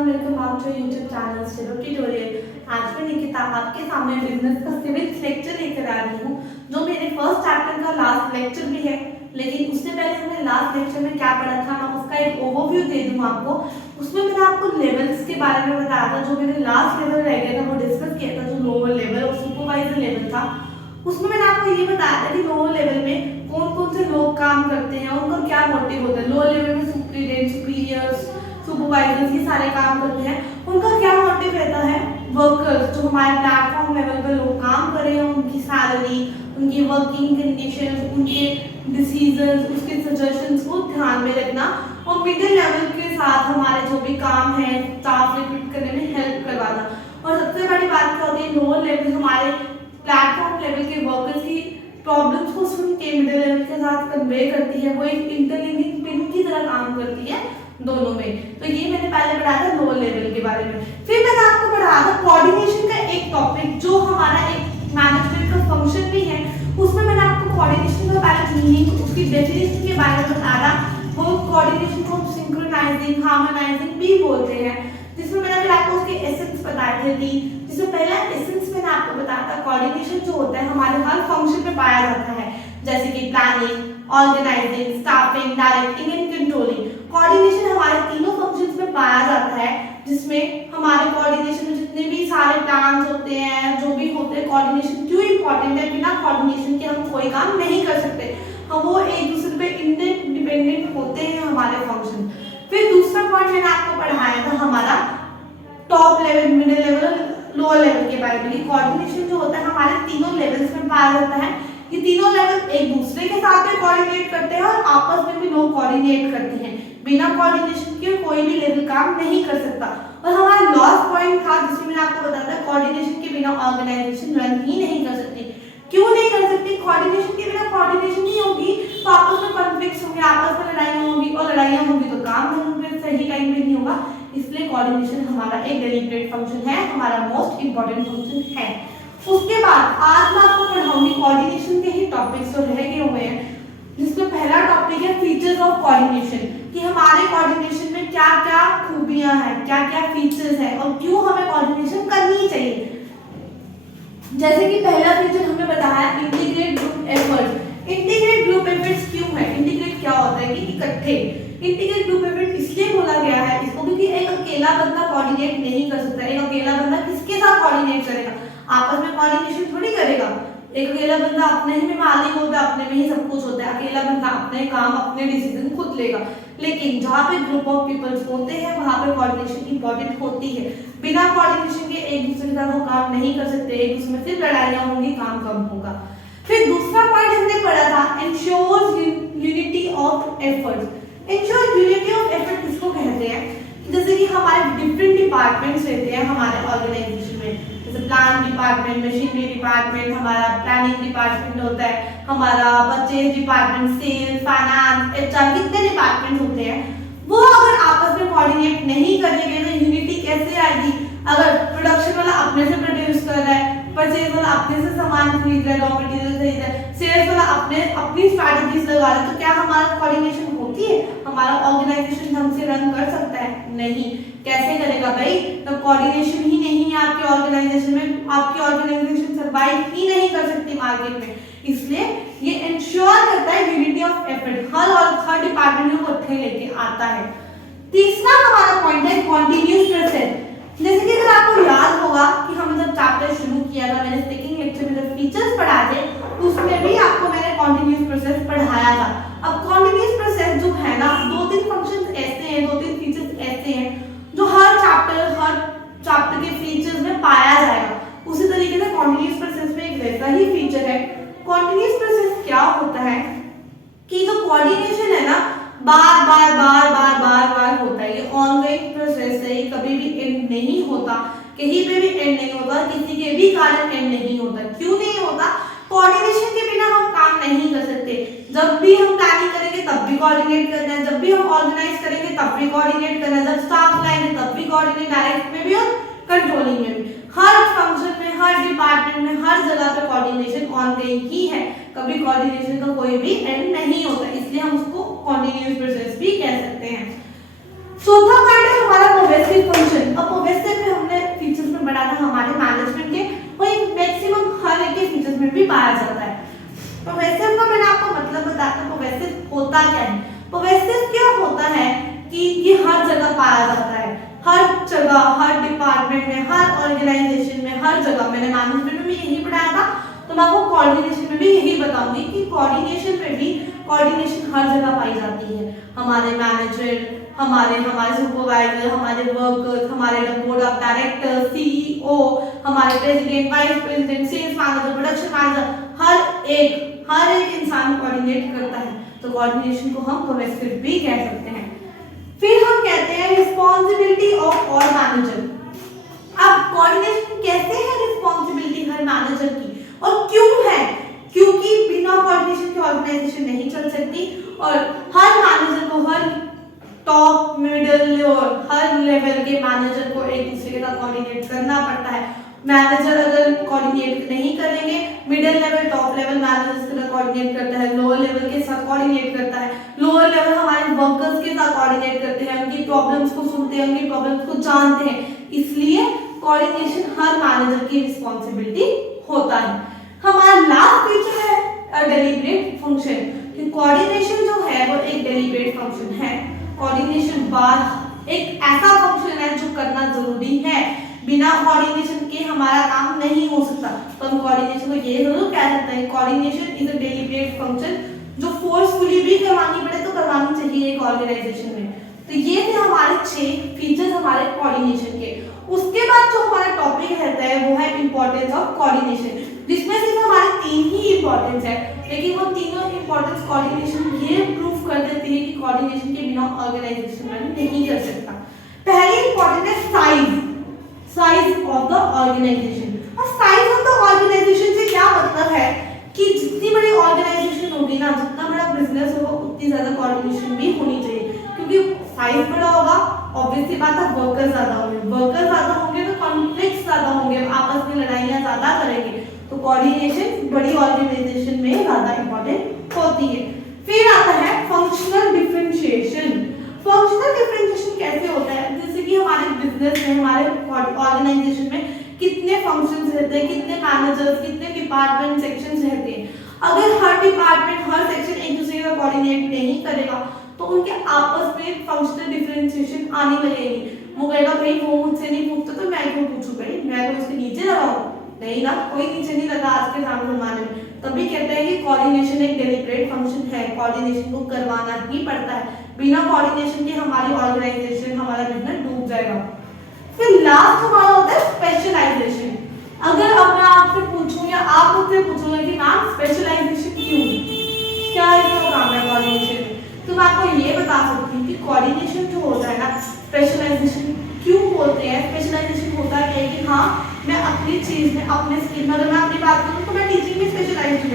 Everyone, welcome back to YouTube channel Stable Tutorial. आज मैं निकिता आपके सामने बिजनेस का सिविक्स लेक्चर लेकर आ रही हूँ, जो मेरे फर्स्ट चैप्टर का लास्ट लेक्चर भी है। लेकिन उससे पहले हमने लास्ट लेक्चर में क्या पढ़ा था, मैं उसका एक ओवरव्यू दे दूँ आपको। उसमें मैंने आपको लेवल्स के बारे में बताया था। जो मैंने लास्ट लेवल रह गया था वो डिस्कस किया था, जो लोअर लेवल और सुपरवाइजर लेवल था। उसमें मैंने आपको ये बताया था कि लोअर लेवल में कौन कौन से लोग काम करते हैं, उनका क्या मोटिव होता है। लोअर लेवल में सुपीरियर्स, सुपरवाइजर्स ये सारे काम करते हैं, उनका क्या मोटिव रहता है। वर्कर्स जो हमारे प्लेटफॉर्म लेवल पर लोग काम कर रहे हैं, उनकी सैलरी, उनकी वर्किंग कंडीशंस, उनके डिसीजंस, उसके सजेशंस को ध्यान में रखना। और मिडिल लेवल के साथ हमारे जो भी काम है स्टाफ रिक्रूट करने में हेल्प करवाना। और सबसे बड़ी बात क्या होती है, लोअर लेवल हमारे प्लेटफॉर्म लेवल के वर्कर्स की प्रॉब्लम्स को सुन के मिडिल लेवल के साथ कन्वे करती है। वो एक इंटरलिंकिंग पिन की तरह काम करती है दोनों में। तो ये मैंने पहले पढ़ाया था लोअर लेवल के बारे में। फिर मैंने आपको पढ़ाया था कोऑर्डिनेशन का एक टॉपिक, जो हमारा एक मैनेजमेंट का फंक्शन भी है। उसमें मैंने आपको कोऑर्डिनेशन का पहले मीनिंग, उसकी डेफिनेशन के बारे में बताया था। वो कोऑर्डिनेशन को सिंक्रोनाइजिंग, हार्मोनाइजिंग भी बोलते हैं, जिसमें मैंने फिर आपको उसके एसेंस बताए थे। जिसमें पहला एसेंस मैंने आपको बताया था, कोऑर्डिनेशन जो होता है हमारे हर फंक्शन में पाया जाता है, जैसे कि planning, organising, staffing, directing and controlling. Coordination हमारे तीनों फंक्शंस में पाया जाता है, जिसमें हमारे कोऑर्डिनेशन में जितने भी सारे प्लान्स होते हैं, जो भी होते हैं, कोऑर्डिनेशन क्यों इंपॉर्टेंट है। बिना कोऑर्डिनेशन के हम कोई काम नहीं कर सकते। हम वो एक दूसरे पे इंडिपेंडेंट होते हैं हमारे फंक्शन। फिर दूसरा पॉइंट मैंने आपको पढ़ाया था हमारा top level, middle level, lower level के बारे में। कोऑर्डिनेशन जो होता है हमारे तीनों लेवल्स में पाया जाता है। ये तीनों लेवल एक दूसरे के साथ में कोऑर्डिनेट करते हैं और आपस में भी लोग कोऑर्डिनेट करते हैं। बिना कोऑर्डिनेशन के कोई भी लेवल काम नहीं कर सकता। और हमारा लास्ट पॉइंट था जिसमें मैंने आपको बताया था, कोऑर्डिनेशन के बिना ऑर्गेनाइजेशन रन ही नहीं कर सकती। क्यों नहीं कर सकती? कोऑर्डिनेशन के बिना कोऑर्डिनेशन नहीं होगी तो आपस में कॉन्फ्लिक्ट्स होंगे, आपस में लड़ाइयां होंगी, और लड़ाइयां होंगी तो काम सही टाइम पे नहीं होगा। इसलिए कोऑर्डिनेशन हमारा एक डेलिब्रेट फंक्शन है, हमारा मोस्ट इंपॉर्टेंट फंक्शन है। उसके बाद आज मैं आपको पढ़ाऊंगी कोऑर्डिनेशन के ही टॉपिक्स जो रह गए हुए हैं, जिसमें पहला टॉपिक है फीचर्स ऑफ कोऑर्डिनेशन, कि हमारे कोऑर्डिनेशन में क्या क्या खूबियां हैं, क्या क्या फीचर्स हैं और क्यों हमें कोऑर्डिनेशन करनी चाहिए। जैसे कि पहला फीचर हमने बताया integrate group efforts. Integrate group efforts क्यों है? इंटीग्रेट क्या होता है कि इकट्ठे। इंटीग्रेट ग्रुप एफर्ट इसलिए बोला गया है इसको क्योंकि एक अकेला बंदा कोऑर्डिनेट नहीं कर सकता। एक अकेला बंदा किसके साथ कोऑर्डिनेट करेगा? आपस में कोऑर्डिनेशन थोड़ी करेगा। एक अकेला बंदा अपने ही में मालिक होता है, अपने में ही सब कुछ होता है। अकेला बंदा अपने काम, अपने डिसीजन खुद लेगा। लेकिन जहाँ पे ग्रुप ऑफ पीपल्स होते हैं वहाँ पे कोऑर्डिनेशन इंपॉर्टेंट होती है। बिना कोऑर्डिनेशन के एक दूसरे के साथ वो काम नहीं कर सकते, एक दूसरे में सिर्फ लड़ाइयाँ होंगी, काम कम होगा। फिर दूसरा पॉइंट हमने पढ़ा था ensures unity of efforts. Ensure unity of effort किसको कहते हैं? जैसे कि हमारे डिफरेंट डिपार्टमेंट्स रहते हैं हमारे ऑर्गेनाइजेशन में, जैसे प्लान डिपार्टमेंट, मशीनरी डिपार्टमेंट, हमारा प्लानिंग डिपार्टमेंट होता है, हमारा purchase department, sales, finance, HR, कितने डिपार्टमेंट होते हैं। वो अगर आपस में कोऑर्डिनेट नहीं करेंगे तो यूनिटी कैसे आएगी? अगर प्रोडक्शन वाला अपने से प्रोड्यूस कर रहा है, परचेज वाला अपने से सामान खरीद रहा है, रॉ मटेरियल खरीद रहा है, सेल्स वाला अपनी स्ट्रैटेजीज लगा रहा है, तो क्या हमारा कोऑर्डिनेशन होती है? हमारा ऑर्गेनाइजेशन ढंग से रन कर सकता है? नहीं। कैसे करेगा भाई? तो कोऑर्डिनेशन ही नहीं है आपके ऑर्गेनाइजेशन में, आपकी ऑर्गेनाइजेशन सर्वाइव ही नहीं कर सकती मार्केट में। इसलिए ये इंश्योर करता है unity of effort, her department को इकट्ठे लेके आता है। तीसरा हमारा पॉइंट है कॉन्टिन्यूस प्रोसेस। जैसे कि अगर आपको याद होगा कि हमने जब चैप्टर शुरू किया था, मैंने स्पीकिंग लेक्चर में जब फीचर्स पढ़ाए थे, उसमें भी आपको मैंने कॉन्टिन्यूस प्रोसेस पढ़ाया था। अब कॉन्टिन्यूस प्रोसेस जो है ना, दो तीन फंक्शंस ऐसे हैं, दो तीन फीचर्स ऐसे हैं जो हर चैप्टर के फीचर्स में पाया जाएगा। उसी तरीके से कॉन्टिन्यूस प्रोसेस में एक वैसा ही फीचर है। कॉन्टिन्यूस प्रोसेस क्या होता है कि जो कोऑर्डिनेशन है ना, बार बार होता है। ये ऑनगोइंग प्रोसेस है, ये कभी भी एंड नहीं होता, कहीं पे भी एंड नहीं होता, किसी के भी कारण एंड नहीं होता। क्यों नहीं होता? कोऑर्डिनेशन के बिना हम काम नहीं कर सकते। जब भी हम प्लानिंग करेंगे तब भी कोऑर्डिनेट करना है, जब भी हम ऑर्गेनाइज करेंगे तब भी कोऑर्डिनेट करना है, जब स्टाफ लाएंगे तब भी कोऑर्डिनेट, डायरेक्ट में भी और कंट्रोलिंग में भी। हर फंक्शन में, हर डिपार्टमेंट में, हर जगह पे कोऑर्डिनेशन ऑनगोइंग ही है। कभी कोऑर्डिनेशन का कोई भी एंड नहीं होता, इसलिए हम उसको कॉन्टिन्यूअस प्रोसेस भी कह सकते हैं। चौथा पॉइंट है हमारा कोहेसिव फंक्शन। हर जगह, हर डिपार्टमेंट में, हर ऑर्गेनाइजेशन में, हर जगह, मैंने मैनेजमेंट में भी यही पढ़ाया था, तो मैं आपको कोऑर्डिनेशन में भी यही बताऊंगी कि कोऑर्डिनेशन में भी कोऑर्डिनेशन हर जगह पाई जाती है। हमारे मैनेजर, हमारे सुपरवाइजर, हमारे वर्कर्स, हमारे बोर्ड ऑफ डायरेक्टर, सीईओ, हमारे president, vice president, sales manager, production manager, हर एक इंसान कोऑर्डिनेट करता है, तो कोऑर्डिनेशन को हम कोहेसिव भी कह सकते हैं। फिर हम कहते हैं रिस्पॉन्सिबिलिटी ऑफ ऑल मैनेजर। अब कोऑर्डिनेशन कैसे है रिस्पॉन्सिबिलिटी हर मैनेजर की, और क्यों है? क्योंकि बिना कोऑर्डिनेशन के ऑर्गेनाइजेशन नहीं चल सकती, और हर मैनेजर को, हर टॉप, मिडिल और हर लेवल के मैनेजर को एक दूसरे के साथ कोऑर्डिनेट करना पड़ता है। मैनेजर अगर कोऑर्डिनेट नहीं करेंगे, middle level, top level managers के साथ कोऑर्डिनेट करता है, लोअर लेवल के साथ कोऑर्डिनेट करता है, लोअर लेवल हमारे वर्कर्स के साथ कोऑर्डिनेट करते हैं, उनकी प्रॉब्लम्स को सुनते हैं, उनकी प्रॉब्लम्स को जानते हैं, इसलिए कोऑर्डिनेशन हर मैनेजर की रिस्पॉन्सिबिलिटी होता है। हमारा लास्ट फीचर है डेलिब्रेट फंक्शन। कोऑर्डिनेशन जो है वो एक डेलिब्रेट फंक्शन है। कोऑर्डिनेशन बार एक ऐसा फंक्शन है जो करना जरूरी है, बिना कोऑर्डिनेशन के हमारा काम नहीं हो सकता। तो हम कोऑर्डिनेशन को ये जरूर कह सकते हैं, coordination is a deliberate function, जो फोर्सफुली भी करवानी पड़े तो करवानी चाहिए एक ऑर्गेनाइजेशन में। तो ये थे हमारे 6 फीचर्स हमारे कोऑर्डिनेशन के। उसके बाद जो हमारा टॉपिक रहता है वो है इंपॉर्टेंस ऑफ कोऑर्डिनेशन, जिसमें सिर्फ हमारे 3 ही इंपॉर्टेंस है, लेकिन वो तीनों इंपॉर्टेंस कोऑर्डिनेशन ये प्रूफ कर देती है कि कोऑर्डिनेशन के बिना ऑर्गेनाइजेशन रन नहीं कर सकता। पहली इंपॉर्टेंट है साइज ऑफ द ऑर्गेनाइजेशन। और साइज ऑफ द ऑर्गेनाइजेशन से क्या मतलब है कि जितनी बड़ी ऑर्गेनाइजेशन होगी ना, जितना बड़ा बिजनेस होगा, उतनी ज्यादा कोऑर्डिनेशन भी होनी चाहिए, क्योंकि साइज बड़ा होगा, ऑब्वियस सी बात है वर्कर ज्यादा होंगे तो कॉन्फ्लिक्ट ज्यादा होंगे, आपस में लड़ाइयां ज्यादा करेंगे, तो कोऑर्डिनेशन बड़ी ऑर्गेनाइजेशन में ज्यादा इंपॉर्टेंट होती है। फिर आता है फंक्शनल डिफरेंशिएशन। फंक्शनल डिफरेंशिएशन कैसे होता है? जैसे कि हमारे बिजनेस में, हमारे ऑर्गेनाइजेशन में कितने फंक्शंस रहते हैं, कितने मैनेजर्स, कितने डिपार्टमेंट सेक्शंस रहते हैं। अगर हर डिपार्टमेंट, हर सेक्शन एक दूसरे का कोऑर्डिनेट नहीं करेगा तो उनके आपस में फंक्शनल डिफरेंशिएशन आने लगेगी। वो कहेगा भाई वो मुझसे नहीं पूछता तो मैं क्यों पूछूं, भाई मैं तो उसके नीचे लगाऊं, नहीं ना, कोई नीचे नहीं लगा आज के जमाने में। तभी कहते हैं कि कोऑर्डिनेशन एक डेलिब्रेट फंक्शन है, कोऑर्डिनेशन को करवाना ही पड़ता है, बिना कोऑर्डिनेशन के हमारी ऑर्गेनाइजेशन, हमारा बिजनेस डूब जाएगा। फिर लास्ट हमारा होता है स्पेशलाइजेशन। अगर अब मैं आपसे पूछूं या आप मुझसे पूछोगे कि मैम स्पेशलाइजेशन क्यों, क्या इसका काम है कोऑर्डिनेशन में, तो मैं आपको ये बता सकती हूँ कि कोऑर्डिनेशन जो होता है ना, स्पेशलाइजेशन क्यों बोलते हैं? स्पेशलाइजेशन होता है कि हाँ, मैं अपनी चीज में, अपने स्किल में, अगर मैं अपनी बात करूँ तो मैं टीचिंग में स्पेशलाइज हूँ,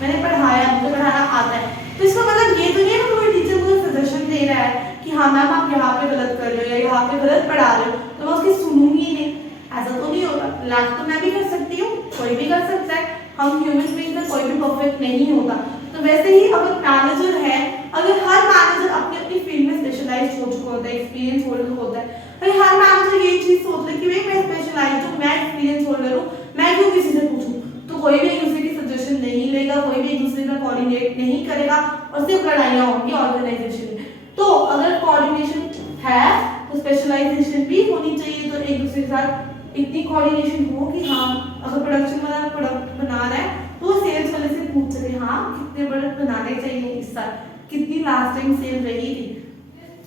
मैंने पढ़ाया, मुझे पढ़ाना आता है, तो इसका मतलब ये तो नहीं है कि कोई टीचर मुझे सजेशन दे रहा है कि हाँ मैम आप यहाँ पे गलत कर रहे हो या यहाँ पे गलत पढ़ा रहे हो, तो मैं उसकी सुनूंगी नहीं, ऐसा तो नहीं होगा। लास्ट तो मैं भी कर सकती हूँ, कोई भी कर सकता है, हम ह्यूमन बीइंग में कोई भी परफेक्ट नहीं होता। तो वैसे ही अगर मैनेजर है, अगर हर मैनेजर अपनी अपनी फील्ड में स्पेशलाइज हो चुका होता है, एक्सपीरियंस होल्डर होता है, अगर हर मैनेजर ये चीज सोचता है कि भाई मैं स्पेशलाइज हूँ, मैं एक्सपीरियंस होल्डर हूँ, मैं क्यों किसी से पूछूं, तो कोई भी एक दूसरे की सजेशन नहीं लेगा, कोई भी एक दूसरे का कोऑर्डिनेट नहीं करेगा और सिर्फ लड़ाइयाँ होंगी ऑर्गेनाइजेशन में। तो अगर कोऑर्डिनेशन है तो स्पेशलाइजेशन भी होनी चाहिए, तो एक दूसरे के साथ इतनी कोऑर्डिनेशन हो कि हाँ, अगर प्रोडक्शन वाला प्रोडक्ट बना रहा है तो सेल्स वाले से पूछ सके हाँ कितने प्रोडक्ट बनाने चाहिए इस साल, कितनी लास्ट टाइम सेल रही थी।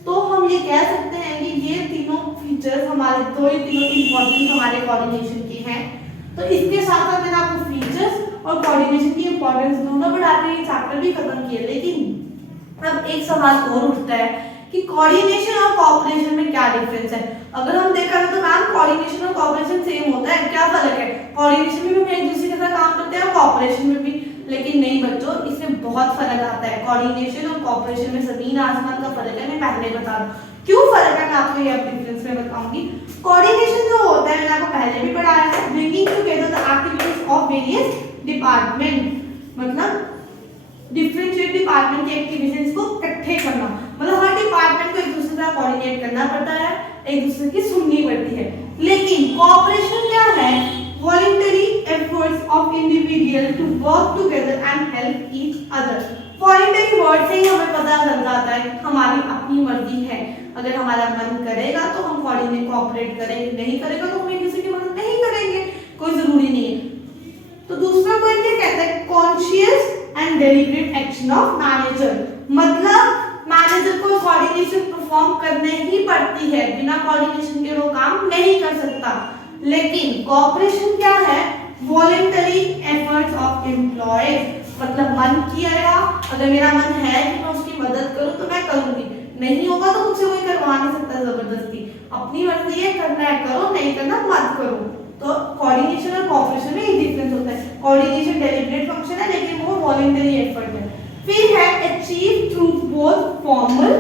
तो हम ये कह सकते हैं कि ये तीनों फीचर्स हमारे, तीनों इंपॉर्टेंट हमारे कोऑर्डिनेशन के हैं। तो इसके साथ साथ मैंने आपको फीचर्स और कोऑर्डिनेशन की इंपॉर्टेंस दोनों बढ़ा के ये चैप्टर भी खत्म किया। लेकिन अब एक सवाल और उठता है कि कोऑर्डिनेशन और कोऑपरेशन में क्या डिफरेंस है? अगर हम देखा तो मैम कोऑर्डिनेशन और कोऑपरेशन सेम होता है, क्या फर्क है? कोऑर्डिनेशन में भी हम एक दूसरे के साथ काम करते हैं और कोऑपरेशन में भी, लेकिन नहीं बच्चों, इसमें बहुत फर्क आता है। कोऑर्डिनेशन और कोऑपरेशन में जमीन आसमान का फर्क है, मैं पहले बता दूं। क्यों फर्क है मैं आपको ये डिफरेंस में बताऊंगी। कोऑर्डिनेशन जो होता है, मैंने आपको पहले भी पढ़ाया है, bringing together the activities of various department, मतलब डिफरेंशिएट डिपार्टमेंट की एक्टिविटीज को इकट्ठे करना, मतलब हर डिपार्टमेंट को एक दूसरे से कोऑर्डिनेट करना पड़ता है, एक दूसरे की सुननी पड़ती है। लेकिन कोऑपरेशन क्या है? Voluntary efforts of individual to work together and help each other. Voluntary word से ही हमें पता चल जाता है हमारी अपनी मर्जी है, अगर हमारा मन करेगा तो हम कोऑपरेट करेंगे, नहीं करेगा तो हम एक दूसरे की मदद नहीं करेंगे, कोई जरूरी नहीं है। तो दूसरा पॉइंट क्या कहता है, conscious and deliberate action of manager, मतलब मैनेजर को कोऑर्डिनेशन परफॉर्म करने ही पड़ती है, बिना कोऑर्डिनेशन के वो काम नहीं कर सकता। लेकिन कोऑपरेशन क्या है, वॉलंटरी एफर्ट्स ऑफ एम्प्लॉयज, मतलब मन किया, अगर मेरा मन है कि मैं उसकी मदद करूं तो मैं करूंगी, नहीं होगा तो मुझसे कोई करवा नहीं सकता जबरदस्ती, अपनी मर्जी है, करना है करो, नहीं करना मत करो। तो कोऑर्डिनेशन और कोऑपरेशन में एक डिफरेंस होता है, कोऑर्डिनेशन डेलिब्रेट फंक्शन है लेकिन वो वॉलंटरी एफर्ट है। फिर है achieve through both formal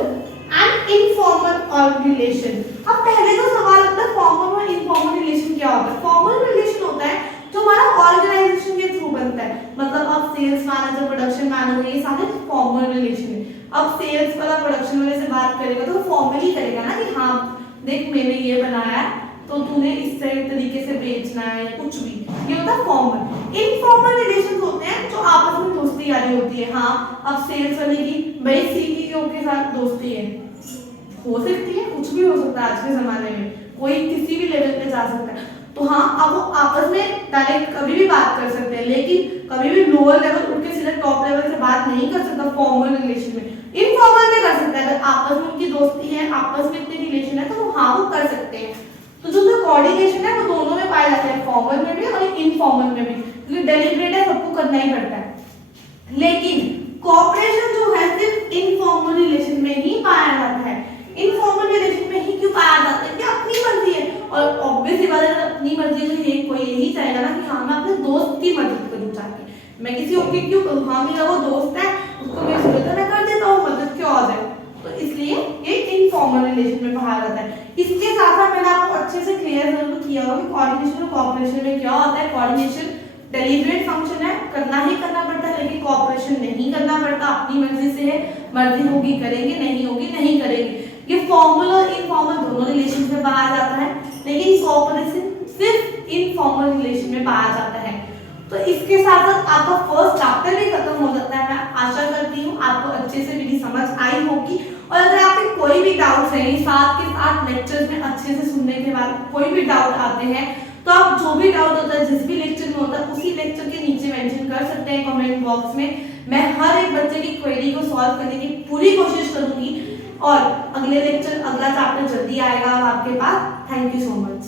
and informal relation. अब पहले तो सवाल आता है फॉर्मल और इनफॉर्मल रिलेशन क्या होता है। फॉर्मल रिलेशन होता है जो हमारा ऑर्गेनाइजेशन के थ्रू बनता है, मतलब अब सेल्स मैनेजर, प्रोडक्शन मैनेजर, ये सारे फॉर्मल रिलेशन है। अब सेल्स वाला प्रोडक्शन वाले से बात करेगा तो वो फॉर्मली करेगा ना कि हाँ देख मैंने ये बनाया है तो तूने इस तरीके से बेचना है, कुछ भी, ये होता है फॉर्मल। इनफॉर्मल रिलेशंस होते हैं जो आपस में दोस्ती यारी होती है। हाँ अब सेल्स वाले की भाई सीईओ के साथ दोस्ती है, हो सकती है, कुछ भी हो सकता है, आज के जमाने में कोई किसी भी लेवल पे जा सकता है। तो हाँ अब वो आपस में डायरेक्ट कभी भी बात कर सकते हैं, लेकिन कभी भी लोअर लेवल उठ के सीधे टॉप लेवल से बात नहीं कर सकता फॉर्मल रिलेशन में। इनफॉर्मल में कर सकता है, अगर आपस में उनकी दोस्ती है, आपस में इतनी रिलेशन है तो हाँ वो कर सकते हैं। तो जो कोऑर्डिनेशन है वो दोनों में पाया जाता है, फॉर्मल में भी और इनफॉर्मल में भी, क्योंकि डेलिब्रेट है, सबको करना ही पड़ता है। लेकिन कोऑपरेशन जो है सिर्फ इनफॉर्मल रिलेशन में ही पाया जाता है। इनफॉर्मल रिलेशन में ही क्यों पाया जाता है कि अपनी मर्जी है, और ऑब्वियसली बात है अपनी मर्जी में कोई यही चाहेगा ना कि हाँ मैं अपने दोस्त की मदद करूं, चाहे मैं किसी और की क्यों करूं, हाँ मेरा वो दोस्त है उसको मेरी जरूरत है मैं कर देता हूँ, मदद क्यों आ जाए। तो इसलिए ये इनफॉर्मल रिलेशन में पाया जाता है। इसके साथ साथ मैंने आपको अच्छे से क्लियर जरूर किया होगा कि कोऑर्डिनेशन और कोऑपरेशन में क्या होता है। कोऑर्डिनेशन डेलिब्रेट फंक्शन है, करना ही करना पड़ता है, लेकिन कोऑपरेशन नहीं करना पड़ता, अपनी मर्जी से है, मर्जी होगी करेंगे, नहीं होगी नहीं करेंगे। ये फॉर्मल और इनफॉर्मल दोनों रिलेशन में पाया जाता है, लेकिन कोऑपरेशन सिर्फ इनफॉर्मल रिलेशन में पाया जाता है। तो इसके साथ साथ आपका फर्स्ट चैप्टर भी खत्म हो जाता है। मैं आशा करती हूँ आपको अच्छे से मेरी समझ आई होगी, और अगर आपके कोई भी डाउट्स हैं, साथ के साथ लेक्चर्स में अच्छे से सुनने के बाद कोई भी डाउट आते हैं तो आप जो भी डाउट होता है जिस भी लेक्चर में होता है उसी लेक्चर के नीचे मेंशन कर सकते हैं कमेंट बॉक्स में। मैं हर एक बच्चे की क्वेरी को सॉल्व करने की पूरी कोशिश करूंगी, और अगले लेक्चर अगला चैप्टर जल्दी आएगा आपके पास। Thank you so much.